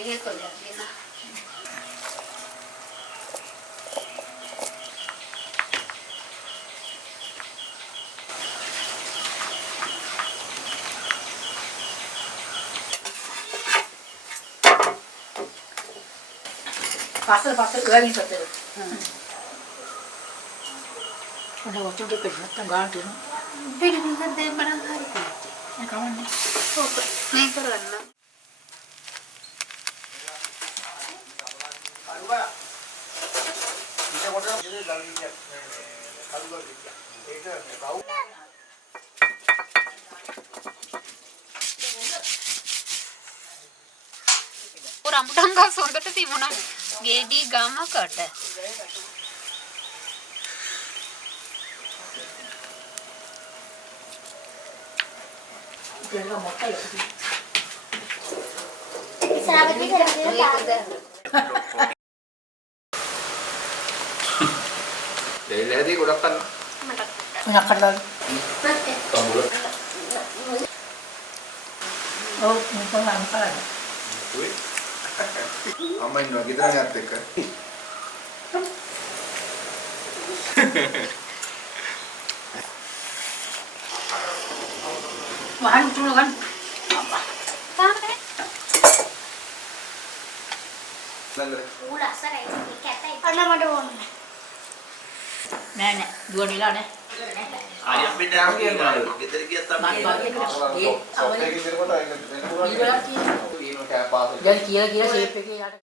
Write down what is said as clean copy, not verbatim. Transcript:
ඒකේ කොල්ලක් දෙන්න. pasal uangin betul. Ada waktu dia kerja tanggal tu. Beli dengan dia barang hari tu. Yang kawan ni. Oh, ni kerana. රම්බුටන් ගස් හොඳට තිබුණා ගේඩි ගමකට Dia nak makan lagi. ඉස්සරහට දෙයිලදී ගොඩක් අන්න Nak kalau. තඹුල Oh, muka angkat. උයි අම්මා ඉන්නවා ගෙදර යත් එක්ක Mahal tu kan. කාමරේ නන්දර ඌ ලස්සනයි ඒක ඇතයි අන්න මට ඕනේ Nè nè, dua ni lah nè. ආය අපිට යන්න කියනවා ගෙදර ගියත් අපි සොෆ්ට් එකේ ඉඳලා කොට අයින් Dia lagi. තියෙනවා කෑපාස් Jadi kira-kira shape එකේ යට